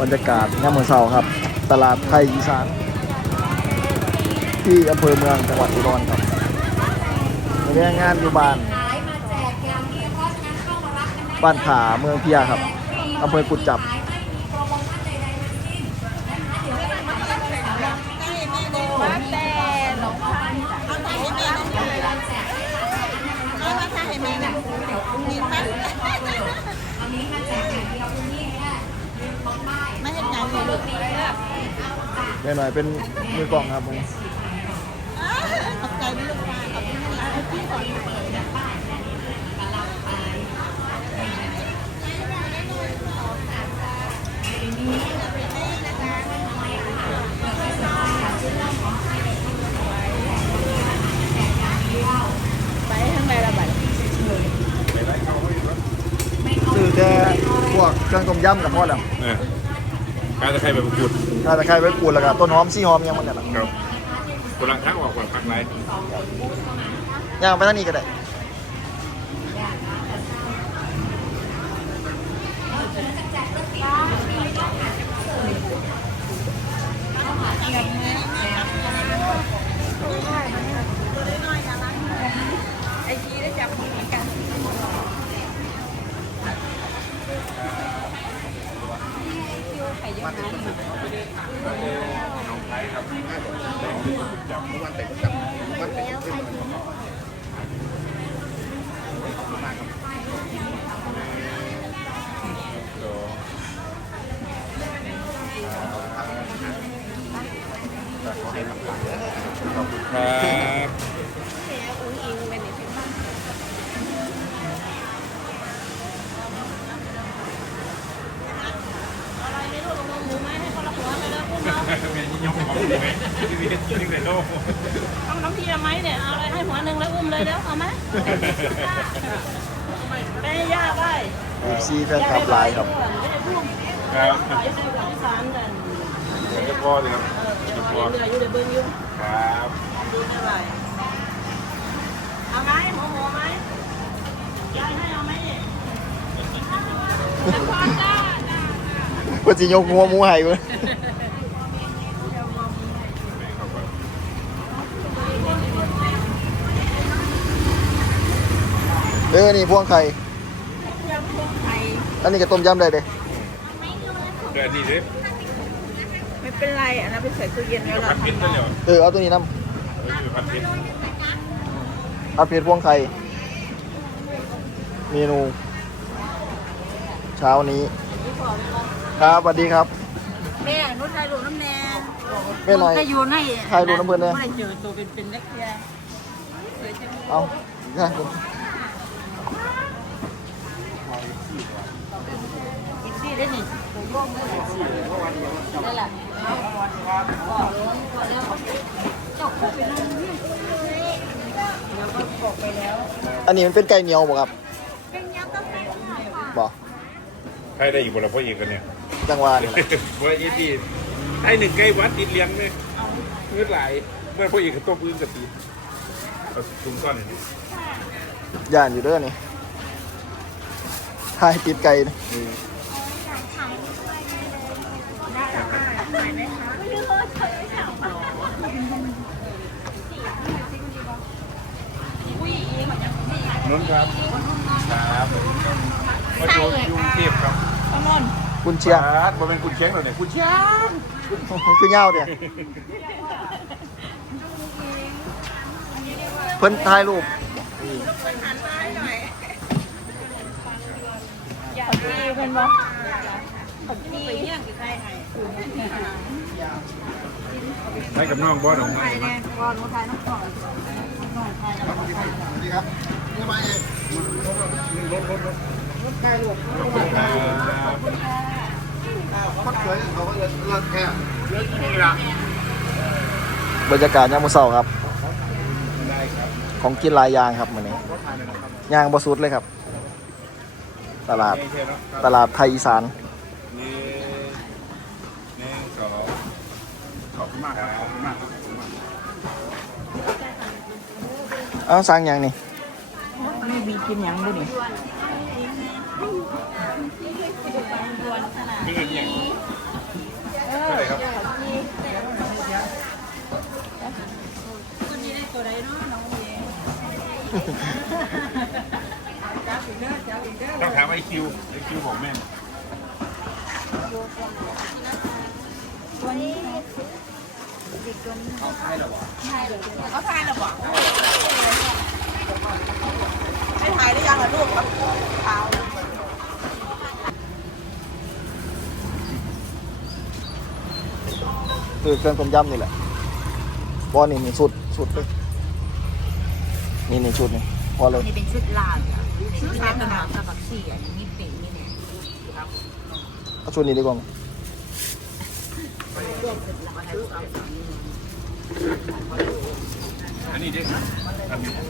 บรรยากาศย่ามมื้อเช้าครับ ตลาดไทยอีสานที่อำเภอเมืองจังหวัดอุดรครับเรียนงานอยู่บ้าน บ้านขาเมืองเพียครับอำเภอกุดจับ ไม่ให้ยังเลยลูก แม่หน่อยเป็นมือกลองครับผมขอบใจไหมลูกมาขอบคุณนะพี่ขอไปทางไหนละบัดซื้อแต่พวกเครื่องต้มยำกับพอแล้ว เออกาตะไคร้ใบมะกรูดถ้าตะไคร้ไว้ปูดแล้วก็ต้นหอมซี่หอมยังมันเนี่ยล่ะครับกำลังทักว่าคนพักไรย่างไปทางนี้ก็ได้ ไอ้ชีได้จับมือกัน ครับ เอาน้ำพีไหมเนี่ย เอาอะไรให้หัวหนึ่งแล้วอุ้มเลยเดี๋ยวเอาไหมไปให้ย่าไปอีซีแฟนคลับไลน์ครับไม่ได้พูดครับขายซื้อของสารกันเดี๋ยวจะพ่อเลยครับเอจะอพ่อเหลืออยู่ในเบิ้งอยู่ครับดูเท่าไหร่เอาไหมหมูหมูไหมยายให้เอาไหมเนี่ยเพื่อสิยกหัวหมูให้เพิ่น เออนี่พวงไข่อันนี้ก็ต้มยำได้เด้เดี๋ยวดีเด้ไม่เป็นไรอันนั้นไปใส่ตู้เย็นไว้เราพัดพิษทำนั่นได้เหรอเออเอาตัวนี้น้เออพัดพิษำเอาเผ็ดพวงไข่เมนู เช้านี้ครับสวัสดีครับ แม่นุชไทยรูน้ำแน่แม่หน่อยก็อยู่ในถ่ายรูปน้ำเพิ่นเนี่ยไม่ได้เจอตัวเป็นๆนักเรียนสวยจังเลยเอาได้ครับ อีกที่ ได้นี่ผมร่วมได้หลายที่ได้ละบอกแล้วบอกแล้วเจ้าคู่ไปนั่งนี่เดี๋ยวก็บอกไปแล้ว อันนี้มันเป็นไก่เหนียวบ่ครับ เป็นยังต้องไปค่ะบ่ใครได้อีกคนละพ่ออีกกันเนี่ยจังหวะนี่แหละว่าอีดีไอ้หนึ่งใกล้วัดติดเลี้ยงไหมเมื่อไหร่เมื่อพ่ออีกกับต้มอื่นกับตีเอาถุงก้อนหนึ่งย่านอยู่เด้อนี่ถ่ายติดไก่นะ นนท์ครับครับมาโชว์ยูเทพครับคุณเชียงครับมาเป็นคุณเชียงเราเนี่ยคุณเชียงคือเงาเดียเพิ่นถ่ายรูปขอพี่เป็นบ่ขอพี่ไปเที่ยงกับใครให้ให้กับน้องบอสของไทไทยยแน่ก่อนหนูไทยน้องก่อ นน้องไทยน้องไทยสวัสดีครับนี่มาเองมักสวยเขาก็เลยเลิศแค่บรรยากาศยามมื้อเช้าครับ ของกินลายยางครับมื้อนี้ยางบ่สุดเลยครับ ตลาดตลาดไทยอีสานนี่นึ่สองขอบคุณมากครับ เอ้าสั่งหยังนี่ไม่มีกินหยังด้วยนี่บไม่เงินอย่างเท่าไหร่ครับคนนี้ได้ตัวใดเนาะน้องเอ๋ต้องถามไอคิวไอคิวของแม่ตัวนี้เด็ก ตัวนี้เขาทายหรอเขาทายหรอบอกไม่ถ่ายได้ยังเหรอลูกครับเปล่าคือเครื่องต้มยำนี่แหละบอนี่นี่สุดสุดเลยนี่นี่ชุดนี่พอเลยนี่เป็นชุดลาวชุดลาวขนาดกับบักซี่อันนี้เป็นนี่เนี่ยเอาชุดนี้ดีกว่าไหม อันนี้ดิ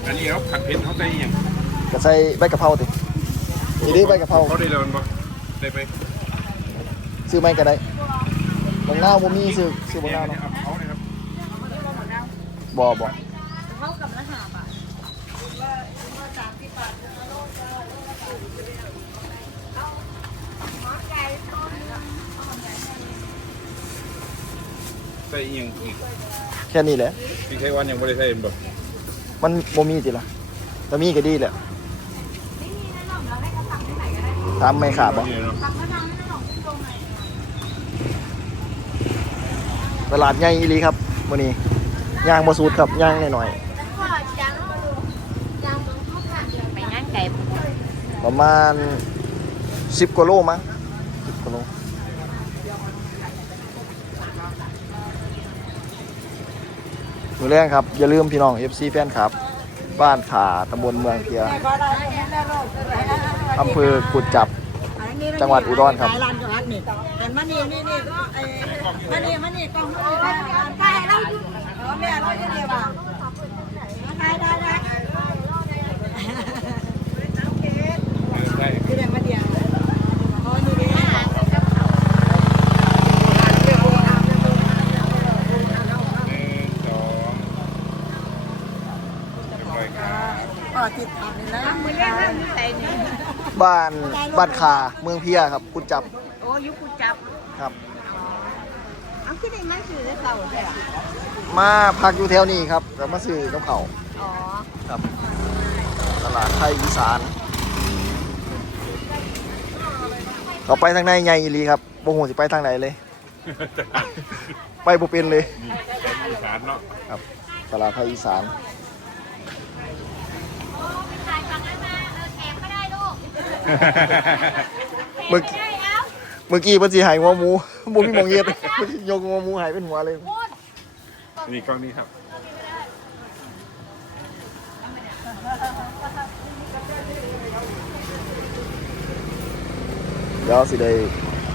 อันนี้เขาผัดเผ็ดเขาใจอย่างก็ใส่ใบกะเพราตินี่ดิใบกะเพราเขาได้แล้วมันบ่ได้ไปซื้อไม่ก็ได้บางหน้าวบ่มีซื้อซื้อบางหน้าวเนี่เนาะยเอาเขาเลยครับบ่บ่เท่ากับละหาบาท ใส่อหย่างอีกแค่นี้แหละที่ใช้วันยังไม่ได้ใส่บ่มันบ่มีติล่ะแต่มีก็ดีแหละทำไม่ขาดบ่นี่เนาะตลาดใหญ่อีหลีครับมื้อนี้ย่างบ่สูตรครับย่างหน่อยไปงานไก่ๆประมาณ 10กว่าโลมั้ง10กว่าโล มือแรงครับ อย่าลืมพี่น้อง FC แฟนครับ บ้านขาตำบลเมืองเพียอำเภอกุดจับ จังหวัดอุดรครับร้านจังหวัดนี่หันมานี่นี่นี่ก็ไอ้มานี่มานี่กองมานี่ไปเราแม่เราจะเรียกว่าได้ได้ได้ ใช่ คือเรียกมาเดียวอ๋อนี่เด้ หนึ่งสองเรียบร้อยครับ อ๋อติดตามนี่นะมือเรียกเรื่องใส่นี่บ้านบ้านขาเมืองเพียครับกุดจับโอ้ยุคกูจับครับเอาขึ้นได้มาซื้อได้เก่าใช่หรอมาพักอยู่แถวนี้ครับแล้วมาซื้อกับเขาวอ๋อครับตลาดไทยอีสานเขาไปทางในใหญ่อีหลีครับบ่ฮู้สิไปทางไหนเลย ไปบ่เป็นเลยนี่เป็นอีสานเนาะ ครับตลาดไทยอีสาน ถ่ายฝั่งนั้นมาเออแขกก็ได้ลูก เมื่อกี้เมื่อกี้เพิ่นสิใหายหัวหมูบ่มีหมองเฮ็ดเพิ่นสิยกหัวหมูใหายเป็นหัวเลยนี่กล้องนี้ครับ เดี๋ยวสิได้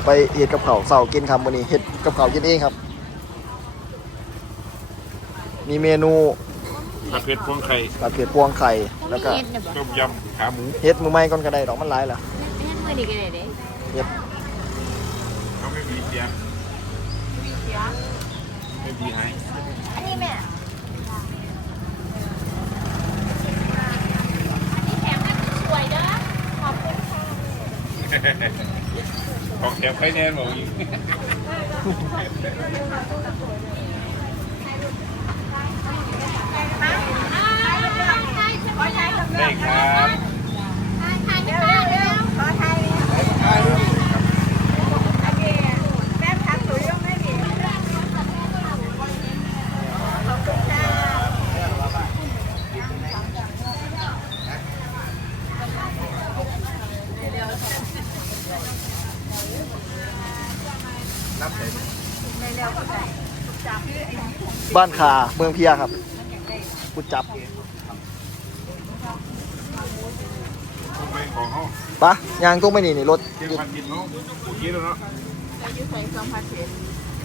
ไปเฮ็ดกับเขาวเสาร์กินคำมื้อนี้เฮ็ดกับเขาวกินเองครับ มีเมนู ผัดเผ็ดพวงไข่ผัดเผ็ดพวงไข่แล้วก็เฮ็ดเนี่ยบ่ต้มยำขาหมูเฮ็ดมือใหม่ก่อนก็ได้ดอกมันหลายล่ะเฮ็ดมือนี่ก็ได้เด้เฮ็ดเขาไม่มีเสียงไม่มีให้อันนี้แม่อันนี้แถมให้สวยเด้อขอบคุณค่ะของแถมไฟแนนซ์บอกอีก ได้ครับบ้านขาเมืองเพียครับ กุดจับไปของเขาปะยางตรงไปนี่นี่รถเที่ยงพันกินเขาโอเคแล้วเนาะ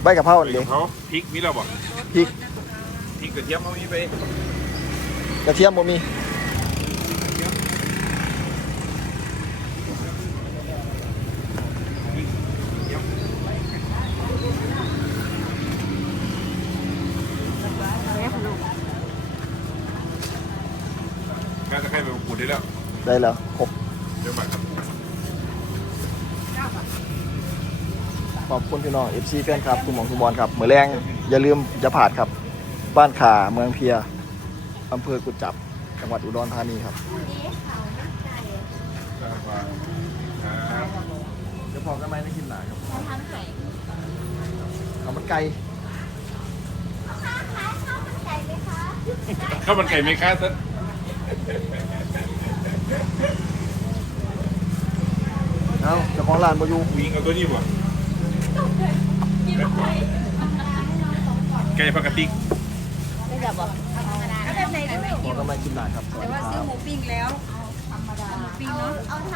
ใบกะเพราไปเด้กับเขาพริกมีแล้วบ่พริกพริกกระเทียมเขามีไปกระเทียมบ่มี การจะให้ ไปปูดได้แล้วได้แล้วครบเดี๋ยวบัตรครับขอบคุณพี่น้อง FC แฟนครับทุกหมองทุกบอลครับมือแรงอย่าลืมอย่าผาดครับ บ้านขาเมืองเพียอำเภอกุจจับ จังหวัดอุดรธานีครับเดี๋ยวพอกันไหมในคลิปหน้าครับทำไข่เอามันไก่ข้าวมันไก่ไหมคะท่าน เอาเจ้าของร้านบอยู่ วิ่งเอาตัวนี้บ่ไก่ปกติไม่จับบอกเอาแบบไหนก็ไม่พอกันไหมคลิปหน้าครับสวัสแต่ดีว่าคซื้อรับ หมูปิ้งแล้วธรรมดาปิ้งเนาะ